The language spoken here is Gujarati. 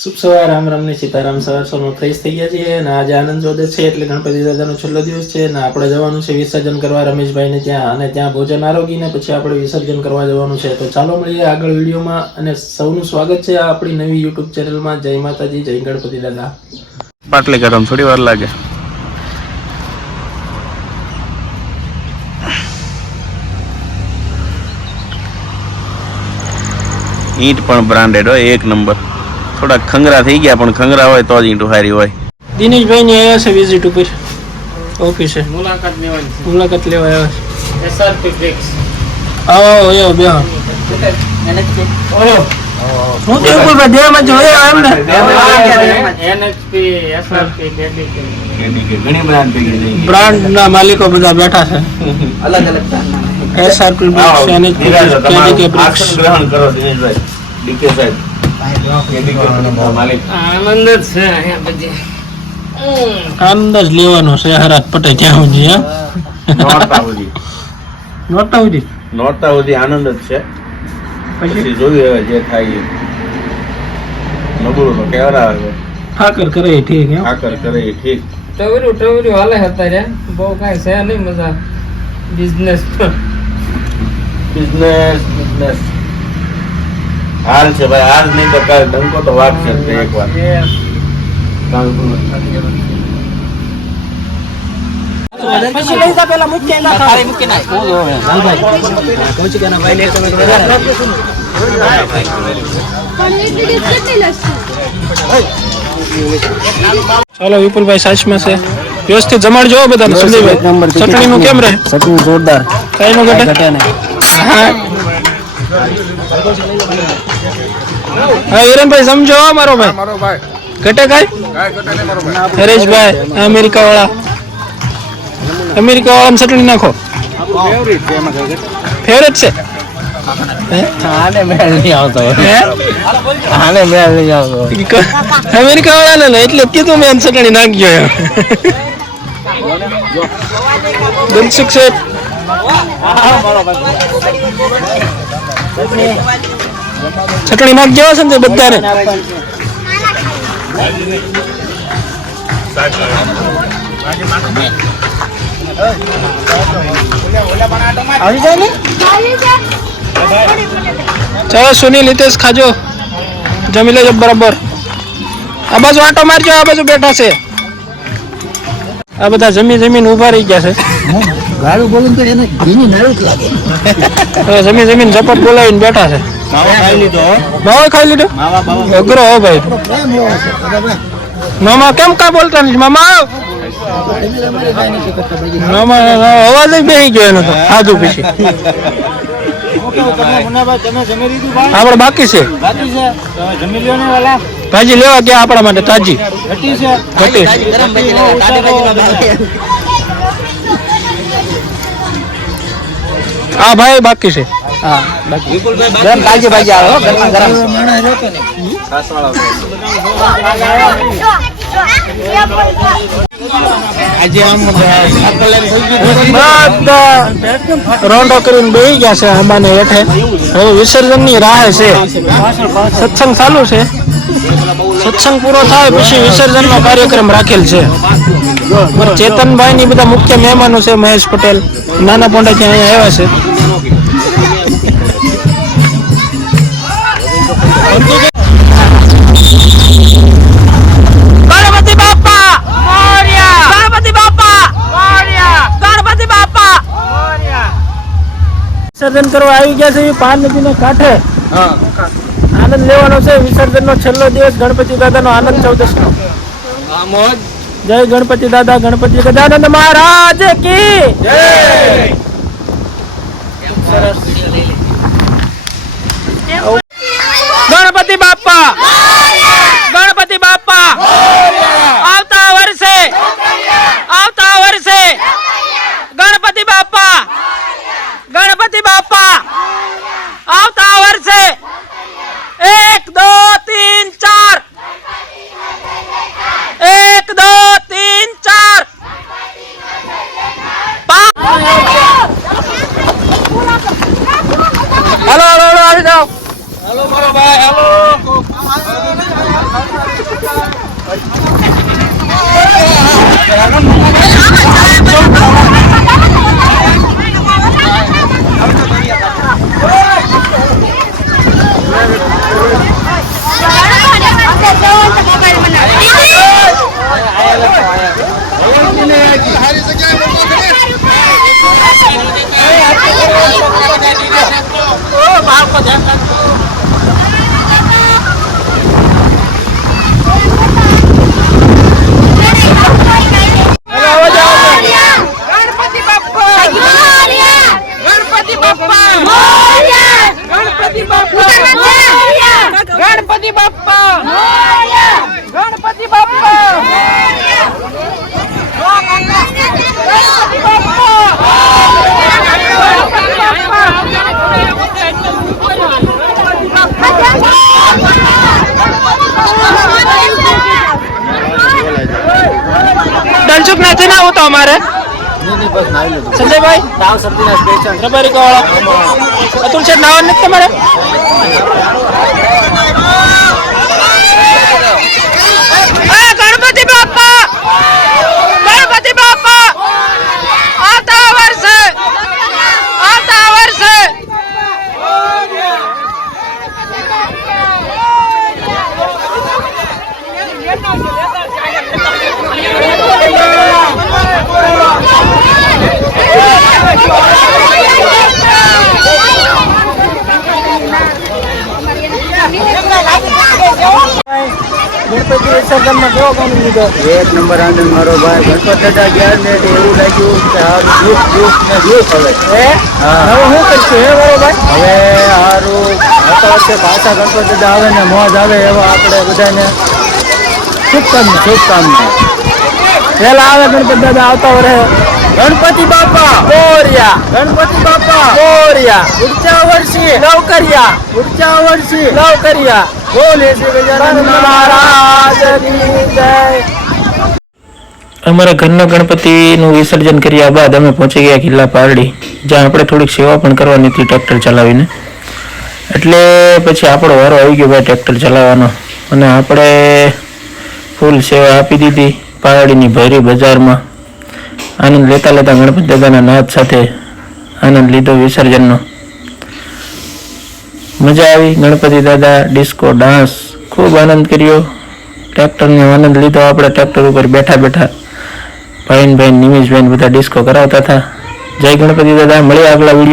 શુભ સવાર, રામ રામ ને સીતારામ સવાર, સોનો ફ્રેશ થઈ ગયા છીએ અને આજે આનંદ ચોદસ છે એટલે ગણપતિ દાદાનો છેલ્લો દિવસ છે અને આપણે જવાનું છે વિસર્જન કરવા રમેશભાઈને ત્યાં અને ત્યાં ભોજન આરોગીને પછી આપણે વિસર્જન કરવા જવાનું છે. તો ચાલો મળીએ આગળ વિડીયોમાં અને સૌનું સ્વાગત છે આપણી નવી યુટ્યુબ ચેનલમાં. જય માતાજી, જય ગણપતિ દાદા. પાટલી કરવામાં થોડી વાર લાગે. ઈંટ પણ બ્રાન્ડેડ હોય, એક નંબર. થોડાક ખંગરા થઈ ગયા પણ ખંગરા હોય તો જ ઈંટો હારી હોય. દિનેશભાઈ ની આવ્યા છે વિઝિટ ઉપર. ઓફિસે મુલાકાત લેવાની. મુલાકાત લેવા આવ્યા છે. એસઆરપી બ્રેક્સ આવો આવો આવો બે હું તો ઉપર બે જોયો એમ ને? એનએચપી એસઆરપી ડેડિકેટ બ્રાન્ડ ના માલિકો બધા બેઠા છે. એસઆરપી એનએચપી ગ્રહણ કરો દિનેશભાઈ. ડીકે સાહેબ. માલિક આનંદ જ છે અહીંયા બધી. આનંદ જ લેવાનો છે હરાજ પટે ક્યાં સુધી હા? નોરતા સુધી. નોરતા સુધી? આનંદ જ છે. પછી? પછી જોયું હવે જે થાય એ. નબળું તો કેવડાવે ઠાકર કરે ઠીક ઠાકર કરે ઠીક. ટવર્યું ટવર્યું હાલે રે બહુ કાંઈ છે નહીં મજા. Business business business. હાલ છે ભાઈ હાલ નહીં તો કાલ ડંકો તો વાત છે એક વાર ચાલો વિપુલભાઈ સાચમાં છે. વ્યવસ્થિત જમાડજો હો બધાને. સંજયભાઈ ચટણી નું કેમ રહે ચટણી જોરદાર. કઈ નો ઘટે? હા. હા હિરણભાઈ સમજો હો મારો ભાઈ. ઘટે કાઈ હરેશભાઈ અમેરિકા વાળા અમેરિકા વાળા ચટણી નાખો. ફેવરેટ છે? આને મેળ નહીં આવતો. આને મેળ નહીં આવતો. અમેરિકા વાળા ને એટલે જ કીધું મેં ચટણી નાખ્યો દિલસુખ શેઠ ચટણી નાખજો છે ને બધાને. આવી જાય ને? ચાલો સુની હિતેશ ખાજો. જમી લેજો બરાબર. આ બાજુ આંટો મારજો આ બાજુ બેઠા છે. આ બધા જમી જમીન ઊભા રહી ગયા છે. ગાડું બોલું તો એને ઘીની નળું જ લાગે. જમી જમીન ઝપટ બોલાવીને બેઠા છે. માવો ખાઈ લીધો માવા ખાઈ લીધો? અઘરો હો ભાઈ. મામા કેમ કા બોલતા નથી? મામા મામા અવાજ બેસી ગયો એનો તો ખાધું પછી. આપણે બાકી છે? ભાજી લેવા ગયા આપણા માટે તાજી. ઘટી આ ભાઈ બાકી છે. હા ગરમ તાજી ભાજી આવે હો ગરમા ગરમ. માણસ રહેતો ને આજે આમ રોંડો કરીને બેસી ગયા છે આંબાને હેઠે. હવે વિસર્જનની રાહ છે. સત્સંગ ચાલુ છે. સત્સંગ પૂરો થાય પછી વિસર્જન નો કાર્યક્રમ રાખેલ છે. ચેતનભાઈ ની બધા મુખ્ય મહેમાનો છે મહેશ પટેલ નાના પોંડા ત્યાં અહીંયા આવ્યા છે. ગણપતિ બાપા! મોર્યા! ગણપતિ બાપા! મોર્યા! ગણપતિ બાપા! મોર્યા! વિસર્જન કરવા આવી ગયા છે પાન નદીને કાંઠે. આનંદ લેવાનો છે. વિસર્જન નો છેલ્લો દિવસ ગણપતિ દાદા નો આનંદ ચૌદશ નો જય ગણપતિ દાદા ગણપતિ ગજાનંદ મહારાજ કી ગણપતિ બાપા ગણપતિ બાપા આવતા વર્ષે આવતા વર્ષે ગણપતિ બાપા ગણપતિ બાપા આવતા વર્ષે એક દો તીન ચાર એક દો તીન ચાર પાંચ ગણપતિ બાપા દલસુખ નથી ના હું તો અમારે સંજયભાઈ રબારી વાળા અતુલ શેઠ નાવા નથી તમારે આ ગણપતિ બાપા ગણપતિ બાપા આવતા વર્ષે આવતા વર્ષે વિસર્જનમાં કેવો કામ લીધો? એક નંબર આનંદ મારો ભાઈ. ગણપત દાદા ગયા ને એવું લાગ્યું કે હારું દુઃખ દુઃખ ને દુઃખ હવે. હે? હવે શું કરશું હે ભાઈ? હવે હારું. આવતા વર્ષે પાછા ગણપત દાદા આવે ને મોજ આવે એવા આપણે બધાને. શુભકામના. શુભકામના. વહેલા આવે ગણપત દાદા આવતા રહે ગણપતિ બાપા. બોરિયા ગણપતિ બાપા. મોર્યા. ઉચ્ચા વર્ષી. નવકરિયા. ઉચ્ચા વર્ષી. નવકરિયા. અમારા ઘરના ગણપતિનું વિસર્જન કર્યા બાદ અમે પહોંચી ગયા કિલ્લા પારડી, જ્યાં આપણે થોડીક સેવા પણ કરવાની હતી ટ્રેક્ટર ચલાવીને. એટલે પછી આપણો વારો આવી ગયો ભાઈ ટ્રેક્ટર ચલાવવાનો. અને આપણે ફૂલ સેવા આપી દીધી પારડીની ભૈરી બજારમાં. આનંદ લેતા લેતા ગણપતિ દાદાના નાદ સાથે આનંદ લીધો વિસર્જનનો. મજા આવી. ગણપતિ દાદા ડિસ્કો ડાન્સ ખૂબ આનંદ કર્યો. ટ્રેક્ટરનો આનંદ લીધો. આપણે ટ્રેક્ટર ઉપર બેઠા બેઠા ભાઈન ભાઈ નિમિષભાઈ બધા ડિસ્કો કરાવતા હતા. જય ગણપતિ દાદા. મળ્યા આગલા વીડિયો